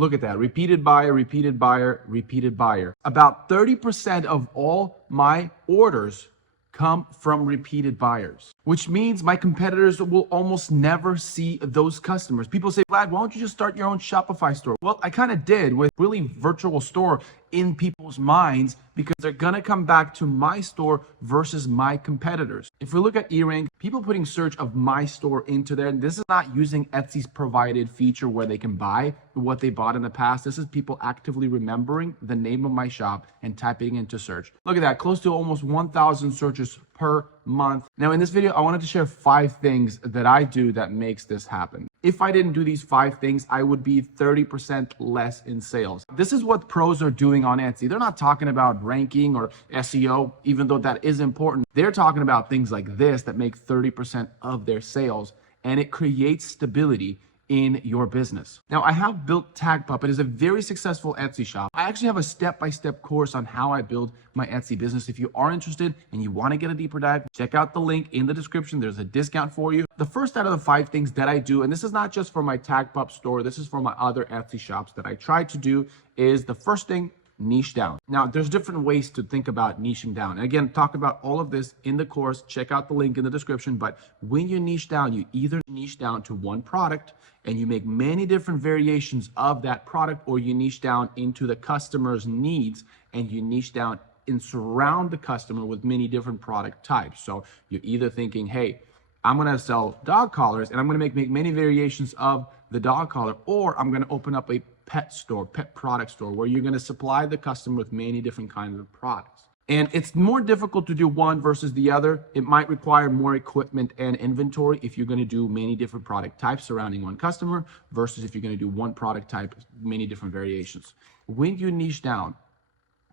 Look at that. Repeated buyer, repeated buyer, repeated buyer. About 30% of all my orders come from repeated buyers, which means my competitors will almost never see those customers. People say, Vlad, why don't you just start your own Shopify store? Well, I kind of did with really virtual store in people's minds because they're going to come back to my store versus my competitors. If we look at eRank, people putting search of my store into there, and this is not using Etsy's provided feature where they can buy what they bought in the past. This is people actively remembering the name of my shop and typing into search. Look at that, close to almost 1,000 searches per month. Now in this video, I wanted to share 5 things that I do that makes this happen. If I didn't do these 5 things, I would be 30% less in sales. This is what pros are doing on Etsy. They're not talking about ranking or SEO, even though that is important. They're talking about things like this that make 30% of their sales, and it creates stability in your business. Now, I have built Tag Puppet. It's a very successful Etsy shop. I actually have a step-by-step course on how I build my Etsy business. If you are interested and you want to get a deeper dive, check out the link in the description. There's a discount for you. The first out of the 5 things that I do, and this is not just for my Tag Pup store, this is for my other Etsy shops that I try to do, is the first thing, niche down. Now, there's different ways to think about niching down. And again, talk about all of this in the course. Check out the link in the description. But when you niche down, you either niche down to one product and you make many different variations of that product, or you niche down into the customer's needs and you niche down and surround the customer with many different product types. So you're either thinking, hey, I'm going to sell dog collars and I'm going to make many variations of the dog collar, or I'm going to open up a pet store, pet product store, where you're going to supply the customer with many different kinds of products. And it's more difficult to do one versus the other. It might require more equipment and inventory if you're going to do many different product types surrounding one customer versus if you're going to do one product type, many different variations. When you niche down,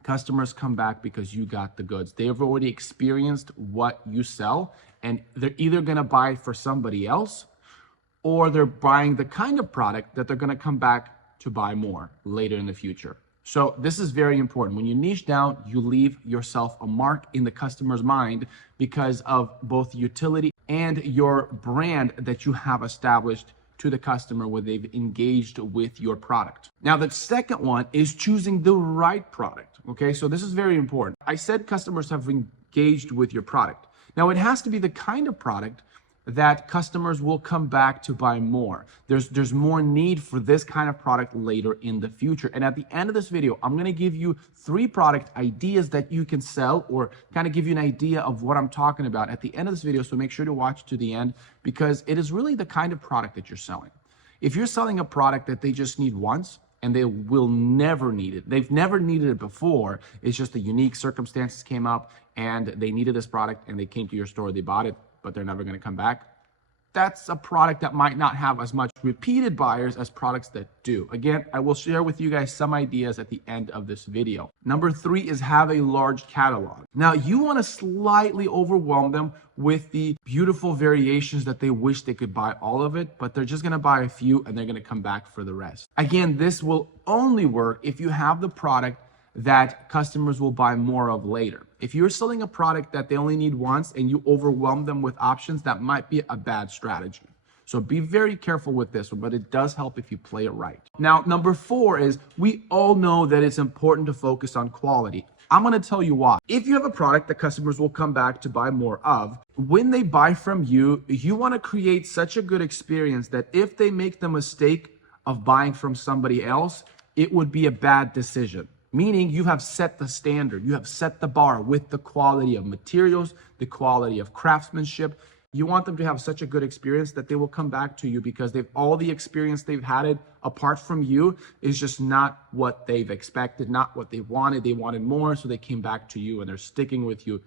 customers come back because you got the goods. They have already experienced what you sell, and they're either going to buy for somebody else or they're buying the kind of product that they're going to come back to buy more later in the future. So this is very important. When you niche down, you leave yourself a mark in the customer's mind because of both utility and your brand that you have established to the customer where they've engaged with your product. Now, the second one is choosing the right product. Okay, so this is very important. I said customers have engaged with your product. Now, it has to be the kind of product that customers will come back to buy more. There's more need for this kind of product later in the future. And at the end of this video, I'm gonna give you 3 product ideas that you can sell, or kind of give you an idea of what I'm talking about at the end of this video. So make sure to watch to the end, because it is really the kind of product that you're selling. If you're selling a product that they just need once and they will never need it, they've never needed it before, it's just a unique circumstances came up and they needed this product and they came to your store, they bought it, but they're never going to come back. That's a product that might not have as much repeated buyers as products that do. Again, I will share with you guys some ideas at the end of this video. Number 3 is have a large catalog. Now, you want to slightly overwhelm them with the beautiful variations that they wish they could buy all of it, but they're just going to buy a few and they're going to come back for the rest. Again, this will only work if you have the product that customers will buy more of later. If you're selling a product that they only need once and you overwhelm them with options, that might be a bad strategy. So be very careful with this one, but it does help if you play it right. Now, number 4 is we all know that it's important to focus on quality. I'm going to tell you why. If you have a product that customers will come back to buy more of, when they buy from you, you want to create such a good experience that if they make the mistake of buying from somebody else, it would be a bad decision. Meaning you have set the standard, you have set the bar with the quality of materials, the quality of craftsmanship. You want them to have such a good experience that they will come back to you because all the experience they've had it apart from you is just not what they've expected, not what they wanted. They wanted more, so they came back to you and they're sticking with you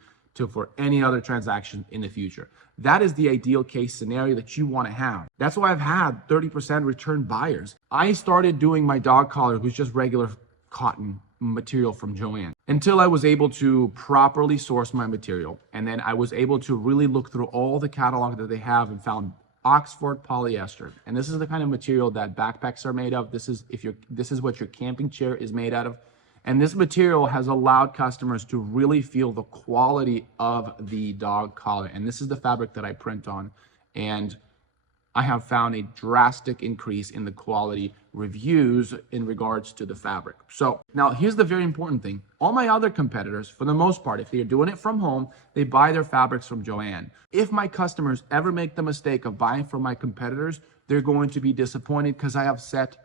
for any other transaction in the future. That is the ideal case scenario that you want to have. That's why I've had 30% return buyers. I started doing my dog collar, which was just regular cotton material from Joanne, until I was able to properly source my material. And then I was able to really look through all the catalog that they have and found Oxford polyester. And this is the kind of material that backpacks are made of. This is what your camping chair is made out of. And this material has allowed customers to really feel the quality of the dog collar. And this is the fabric that I print on. And I have found a drastic increase in the quality reviews in regards to the fabric. So now here's the very important thing. All my other competitors, for the most part, if they're doing it from home, they buy their fabrics from Joann. If my customers ever make the mistake of buying from my competitors, they're going to be disappointed because I have set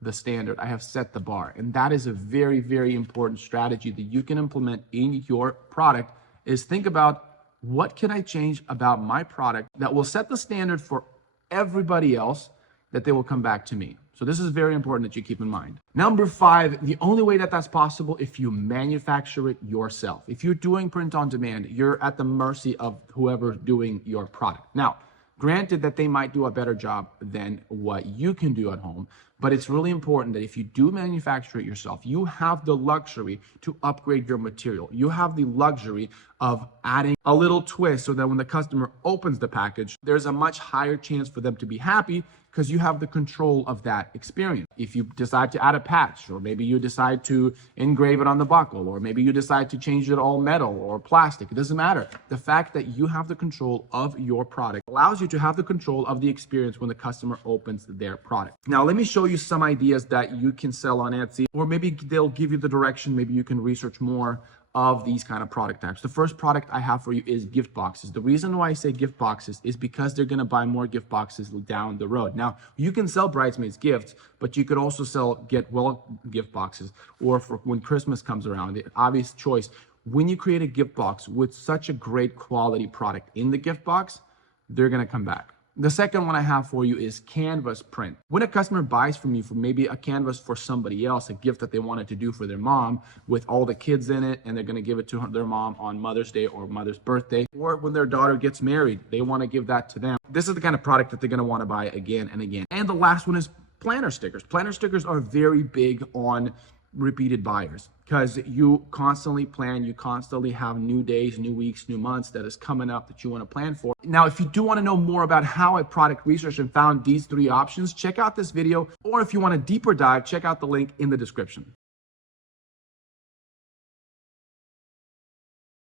the standard. I have set the bar. And that is a very, very important strategy that you can implement in your product is think about what can I change about my product that will set the standard for everybody else that they will come back to me. So this is very important that you keep in mind. Number 5, the only way that that's possible if you manufacture it yourself. If you're doing print on demand, you're at the mercy of whoever's doing your product. Now, granted that they might do a better job than what you can do at home, but it's really important that if you do manufacture it yourself, you have the luxury to upgrade your material. You have the luxury of adding a little twist so that when the customer opens the package, there's a much higher chance for them to be happy because you have the control of that experience. If you decide to add a patch, or maybe you decide to engrave it on the buckle, or maybe you decide to change it all metal or plastic, it doesn't matter. The fact that you have the control of your product allows you to have the control of the experience when the customer opens their product. Now, let me show you some ideas that you can sell on Etsy, or maybe they'll give you the direction, maybe you can research more of these kind of product types. The first product I have for you is gift boxes. The reason why I say gift boxes is because they're gonna buy more gift boxes down the road. Now, you can sell bridesmaids gifts, but you could also sell get well gift boxes, or for when Christmas comes around, the obvious choice. When you create a gift box with such a great quality product in the gift box, they're gonna come back. The second one I have for you is canvas print. When a customer buys from you for maybe a canvas for somebody else, a gift that they wanted to do for their mom with all the kids in it, and they're gonna give it to their mom on Mother's Day or Mother's birthday, or when their daughter gets married, they wanna give that to them. This is the kind of product that they're gonna wanna buy again and again. And the last one is planner stickers. Planner stickers are very big on repeated buyers because you constantly plan, you constantly have new days, new weeks, new months that is coming up that you want to plan for. Now, if you do want to know more about how I product research and found these 3 options, check out this video, or if you want a deeper dive, check out the link in the description.